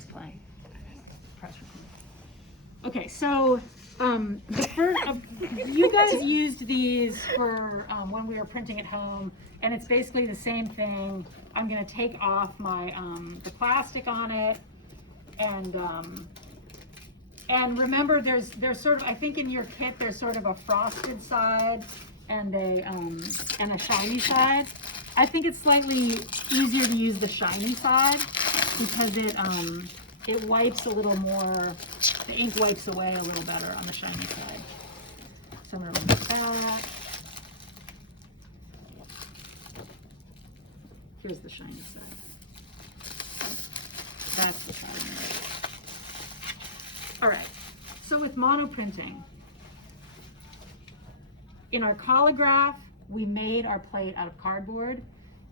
press play. Press record. Okay, so the first, you guys used these for when we were printing at home, and it's basically the same thing. I'm going to take off my the plastic on it, and remember, there's sort of, I think in your kit there's sort of a frosted side and a shiny side. I think it's slightly easier to use the shiny side because it wipes a little more, the ink wipes away a little better on the shiny side. So I'm going to remove that. Here's the shiny side. That's the shiny side. All right, so with monoprinting, in our collograph, we made our plate out of cardboard.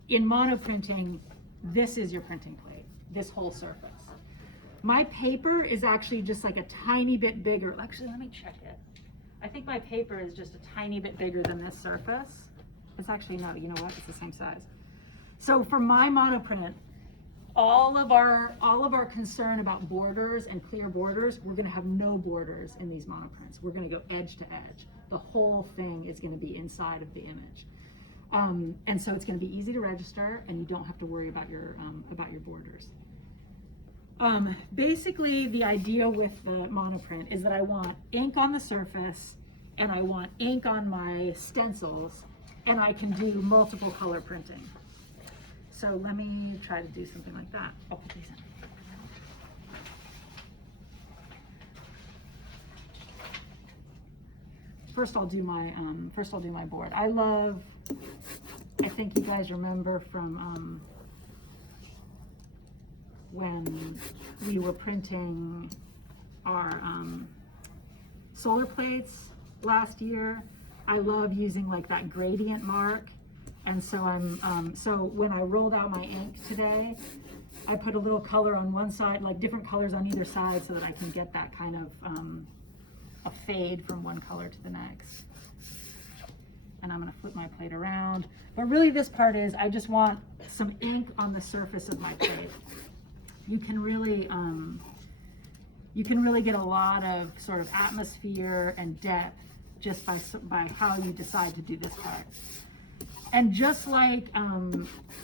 In monoprinting, this is your printing plate, this whole surface. My paper is actually just like a tiny bit bigger. Actually, let me check it. I think my paper is just a tiny bit bigger than this surface. It's actually, no, you know what? It's the same size. So for my monoprint, all of our concern about borders and clear borders, we're gonna have no borders in these monoprints. We're gonna go edge to edge. The whole thing is gonna be inside of the image. And so it's gonna be easy to register, and you don't have to worry about your borders. Basically, the idea with the monoprint is that I want ink on the surface, and I want ink on my stencils, and I can do multiple color printing. So let me try to do something like that. I'll put these in. First I'll do my board. I think you guys remember from when we were printing our solar plates last year. I love using like that gradient mark. And so so when I rolled out my ink today, I put a little color on one side, like different colors on either side, so that I can get that kind of a fade from one color to the next. And I'm gonna flip my plate around. But really this part is, I just want some ink on the surface of my plate. You can really get a lot of sort of atmosphere and depth just by how you decide to do this part. And just like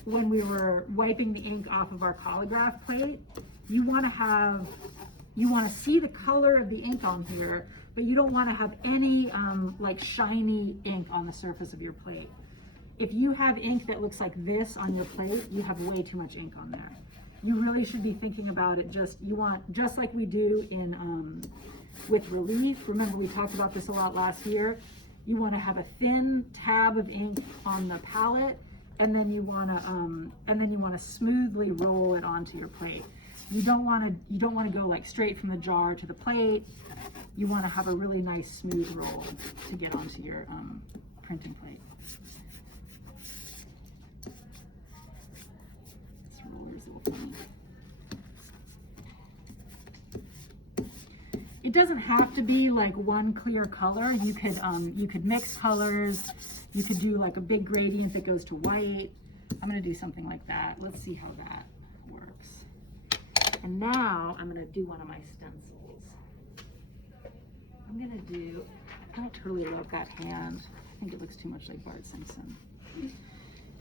when we were wiping the ink off of our collograph plate, you want to see the color of the ink on here, but you don't want to have any like shiny ink on the surface of your plate. If you have ink that looks like this on your plate, you have way too much ink on there. You really should be thinking about it just like we do in with relief. Remember, we talked about this a lot last year. You want to have a thin tab of ink on the palette, and then you want to smoothly roll it onto your plate. You don't want to go like straight from the jar to the plate. You want to have a really nice smooth roll to get onto your printing plate. This roller is a little funny. It doesn't have to be like one clear color. You could mix colors. You could do like a big gradient that goes to white. I'm gonna do something like that. Let's see how that works. And now I'm gonna do one of my stencils. I totally love that hand. I think it looks too much like Bart Simpson.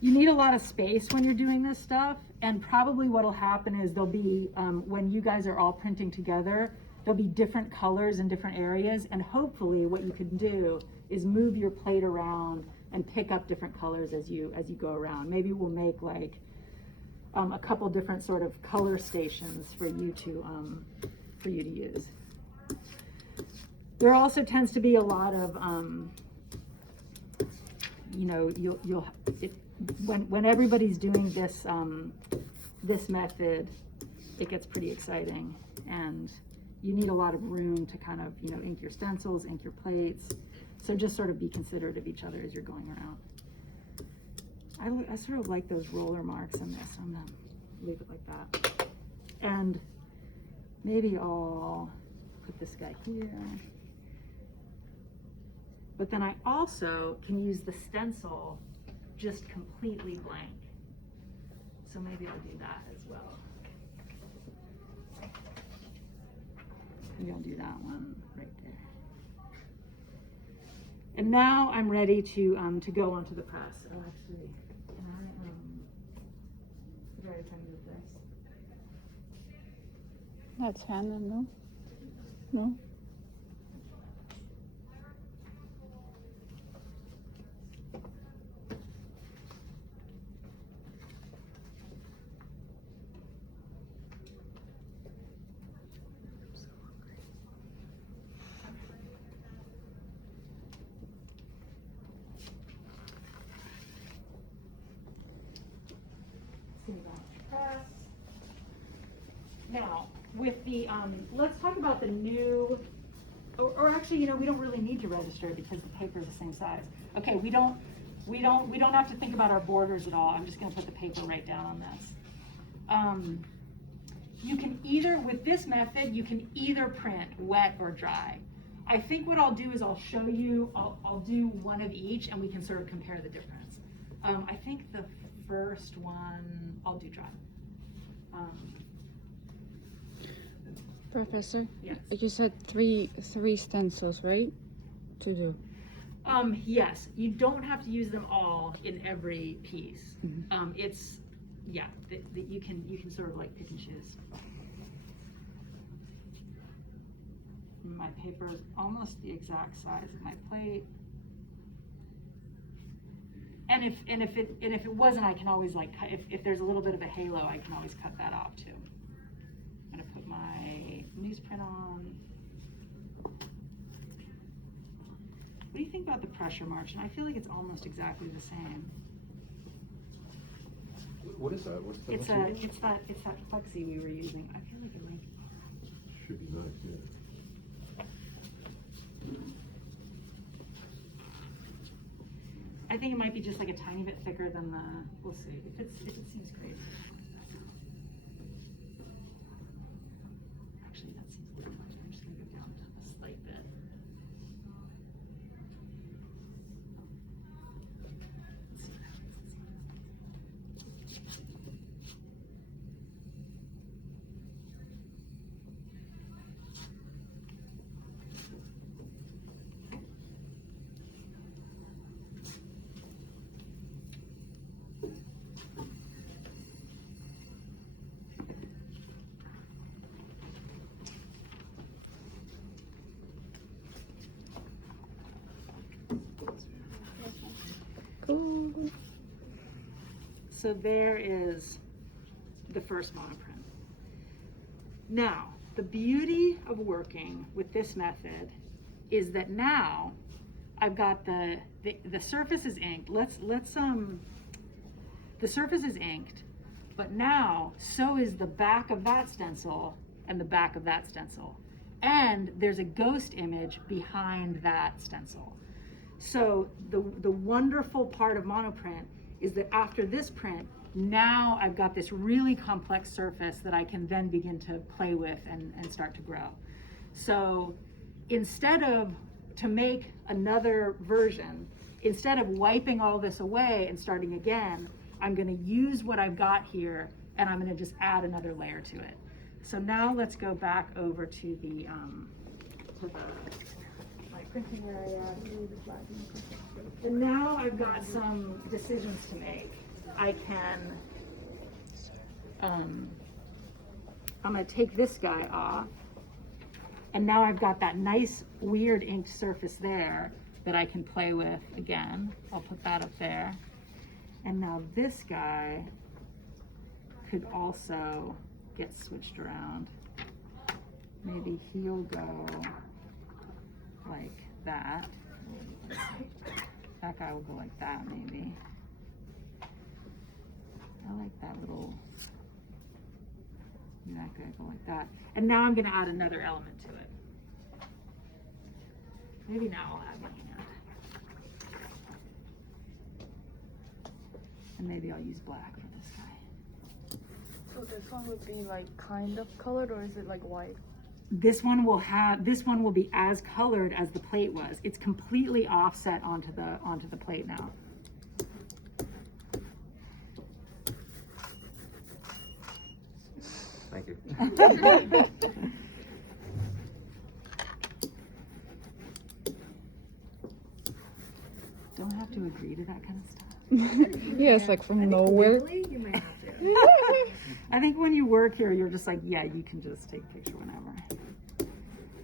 You need a lot of space when you're doing this stuff, and probably what'll happen is there'll be, when you guys are all printing together, there'll be different colors in different areas, and hopefully what you can do is move your plate around and pick up different colors as you go around. Maybe we'll make like a couple different sort of color stations for you to use. There also tends to be a lot of when everybody's doing this this method, it gets pretty exciting, and you need a lot of room to kind of, ink your stencils, ink your plates. So just sort of be considerate of each other as you're going around. I sort of like those roller marks in this. I'm gonna leave it like that. And maybe I'll put this guy here. But then I also can use the stencil just completely blank. So maybe I'll do that as well. Maybe I'll do that one right there. And now I'm ready to go onto the press. Oh, actually, can I try to move this? That's Hannah, no? No? Now, with the, let's talk about the new, or actually, you know, we don't really need to register because the paper is the same size. Okay, we don't have to think about our borders at all. I'm just gonna put the paper right down on this. You can either, with this method, you can either print wet or dry. I think what I'll do is I'll show you, I'll do one of each and we can sort of compare the difference. I think the first one, I'll do dry. Professor? Yes. You said three stencils, right? To do. Yes, you don't have to use them all in every piece. Mm-hmm. It's, yeah, you can sort of like pick and choose. My paper is almost the exact size of my plate. And if it wasn't, I can always like, if there's a little bit of a halo, I can always cut that off too. I'm gonna put my newsprint on. What do you think about the pressure margin? I feel like it's almost exactly the same. What is that? What's the It's material? it's that plexi we were using. I feel like it might. Should be nice, yeah. I think it might be just like a tiny bit thicker than the. We'll see. If it seems crazy. Actually, that seems a little much. I'm just gonna go down a slight bit. Let's see what happens. Cool. So there is the first monoprint. Now, the beauty of working with this method is that now I've got the surface is inked. The surface is inked, but now so is the back of that stencil and the back of that stencil. And there's a ghost image behind that stencil. So the wonderful part of Monoprint is that after this print, now I've got this really complex surface that I can then begin to play with and start to grow. So instead of, to make another version, instead of wiping all this away and starting again, I'm gonna use what I've got here and I'm gonna just add another layer to it. So now let's go back over to the my printing area. And now I've got some decisions to make. I can, I'm gonna take this guy off, and now I've got that nice weird inked surface there that I can play with again. I'll put that up there. And now this guy could also get switched around. Maybe he'll go like that. That guy will go like that maybe. I like that little, that guy go like that. And now I'm gonna add another element to it. Maybe now I'll add my hand. And maybe I'll use black for this guy. So this one would be like kind of colored, or is it like white? This one will be as colored as the plate was. It's completely offset onto the plate now. Thank you. agree to that kind of stuff? Yes, like from nowhere. Legally, you might have to. I think when you work here, you're just like, yeah, you can just take a picture whenever.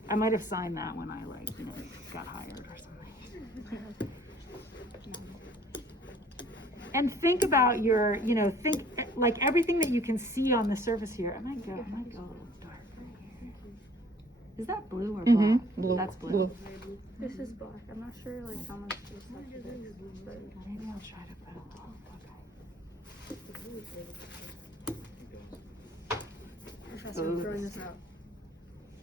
I might have signed that when I got hired or something. And think about your, think like everything that you can see on the surface here. It might go a little dark right here. Is that blue or black? Mhm, blue, That's blue. blue. This is black. I'm not sure like how much this actually is, but Maybe I'll try to put a little. Professor, I'm throwing this out.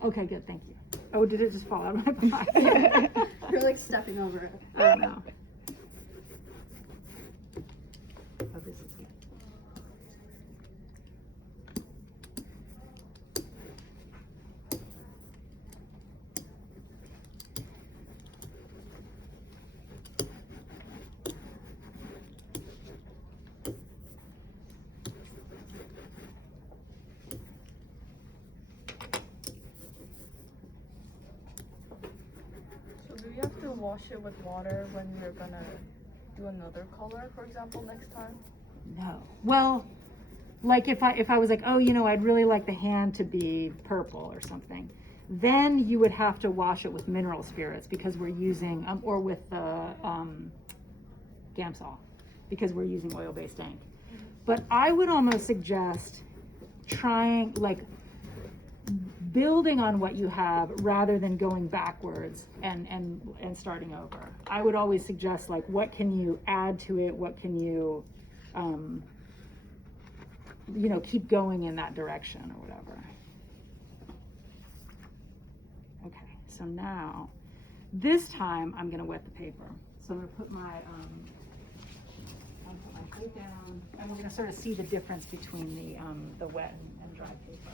Okay, good, thank you. Oh, did it just fall out of my pocket? You're like stepping over it. Oh no. Oh, this is good. so do you have to wash it with water when you're gonna do another color, for example, next time? No. Well, like if I was like, oh, I'd really like the hand to be purple or something, then you would have to wash it with mineral spirits because we're using, or with the Gamsol, because we're using oil-based ink. But I would almost suggest trying, like, building on what you have rather than going backwards and starting over. I would always suggest, like, what can you add to it? What can you, keep going in that direction or whatever. Okay, so now, this time I'm gonna wet the paper. So I'm gonna put my tape down, and we're gonna sort of see the difference between the wet and dry paper.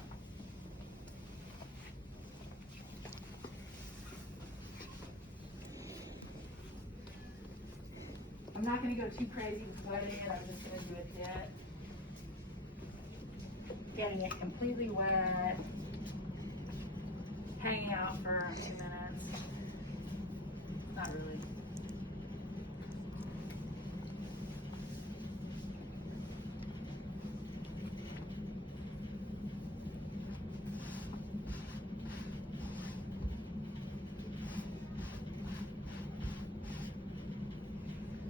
I'm not gonna go too crazy with wetting it, I'm just gonna do a dip. Getting it completely wet, hanging out for 2 minutes. Not really.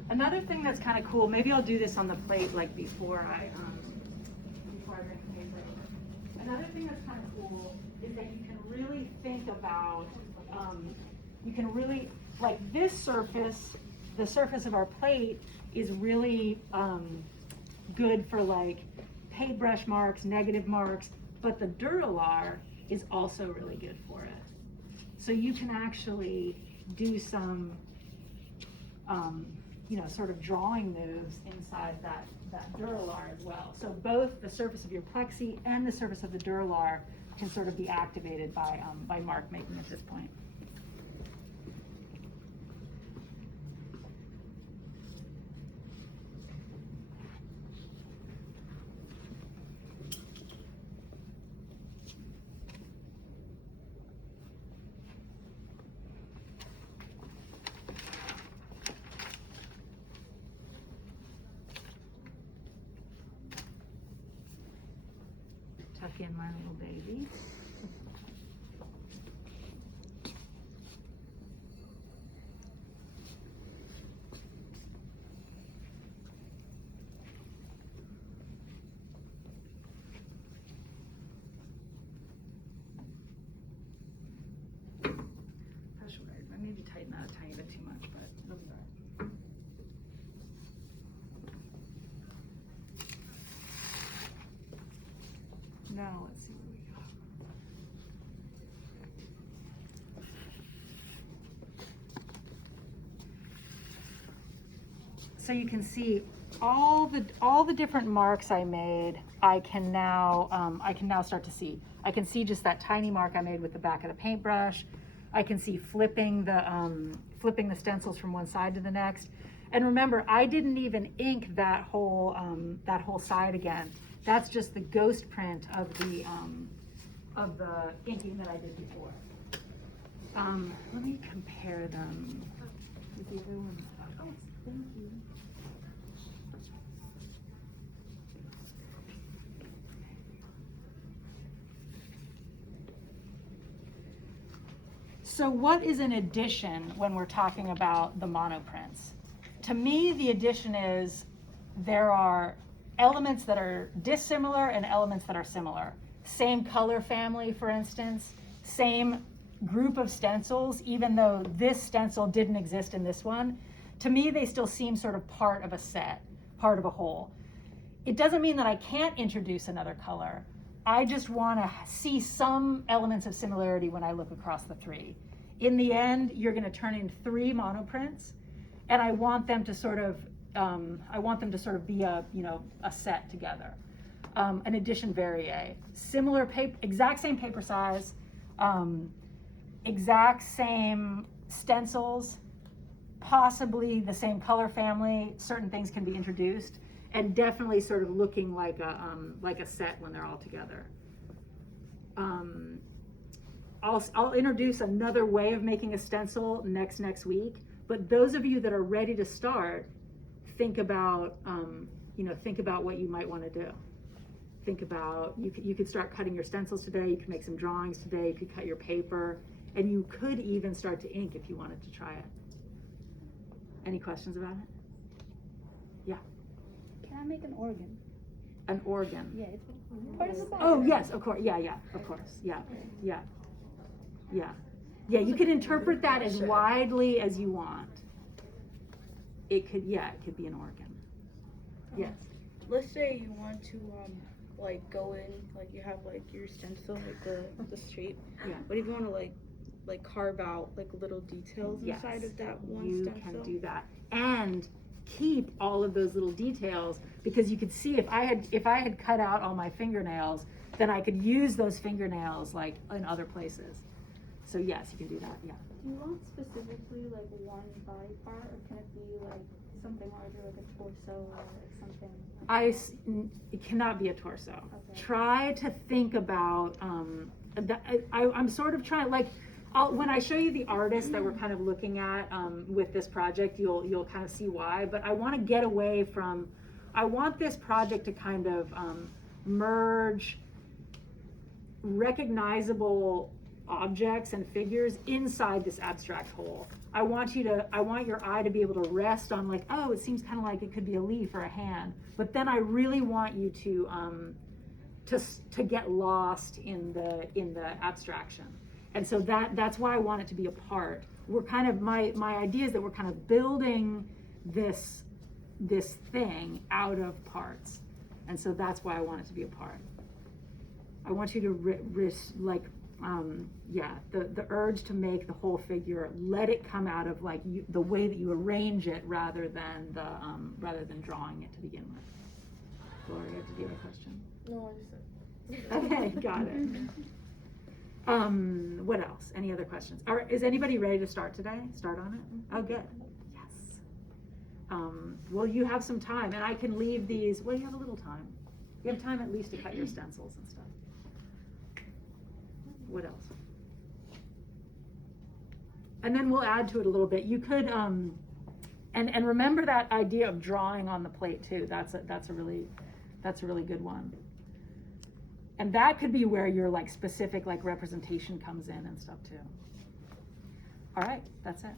Another thing that's kind of cool, maybe I'll do this on the plate like before I bring the paper over. Another thing that's kind of cool is that you can really think about, like this surface, the surface of our plate is really good for like paintbrush marks, negative marks, but the Duralar is also really good for it. So you can actually do some sort of drawing moves inside that Duralar as well. So both the surface of your plexi and the surface of the Duralar can sort of be activated by mark making at this point. Tuck in my little baby. I maybe tighten that a tiny bit too much, but it'll be all right. Now let's see what we got. So you can see all the different marks I made. I can now start to see. I can see just that tiny mark I made with the back of the paintbrush. I can see flipping the stencils from one side to the next. And remember, I didn't even ink that whole side again. That's just the ghost print of the inking that I did before. Let me compare them with the other one. Oh, Thank you. So what is an addition when we're talking about the monoprints? To me, the addition is there are elements that are dissimilar and elements that are similar. Same color family, for instance, same group of stencils, even though this stencil didn't exist in this one. To me, they still seem sort of part of a set, part of a whole. It doesn't mean that I can't introduce another color. I just want to see some elements of similarity when I look across the three. In the end, you're going to turn in 3 monoprints, and I want them to sort of be a set together. An edition varie, similar paper, exact same paper size, exact same stencils, possibly the same color family. Certain things can be introduced, and definitely sort of looking like a set when they're all together. I'll introduce another way of making a stencil next week. But those of you that are ready to start, think about what you might want to do. Think about you could start cutting your stencils today. You could make some drawings today. You could cut your paper, and you could even start to ink if you wanted to try it. Any questions about it? Yeah. Can I make an organ? An organ. Yeah, it's part of the body. Oh yes, of course. Yeah, of course. Yeah. You can interpret that as widely as you want. It could be an organ. Yes. Let's say you want to like go in, like you have like your stencil, like the shape. Yeah. But if you want to like carve out like little details Yes, inside of that one you stencil. can do that, and keep all of those little details, because you could see if I had cut out all my fingernails, then I could use those fingernails like in other places. So yes, you can do that. Yeah. Do you want specifically like one body part, or can it be like something larger, like a torso or like something? It cannot be a torso. Okay. Try to think about. I'm sort of trying, like, when I show you the artists that we're kind of looking at with this project, you'll kind of see why. But I want to get away from. I want this project to kind of merge recognizable objects and figures inside this abstract whole. I want your eye to be able to rest on, like, oh, it seems kind of like it could be a leaf or a hand, but then I really want you to get lost in the abstraction. And so that's why I want it to be a part. We're kind of, my idea is that we're kind of building this thing out of parts, and so that's why I want it to be a part. I want you to the urge to make the whole figure, let it come out of like the way that you arrange it, rather than drawing it to begin with. Gloria, did you have a question? No, I just said. Okay, got it. What else? Any other questions? Is anybody ready to start today? Start on it? Oh, good. Yes. Well, you have some time, and I can leave these. Well, you have a little time. You have time at least to cut your stencils and stuff. What else? And then we'll add to it a little bit. You could, and remember that idea of drawing on the plate too. That's a really good one. And that could be where your like specific like representation comes in and stuff too. All right, that's it.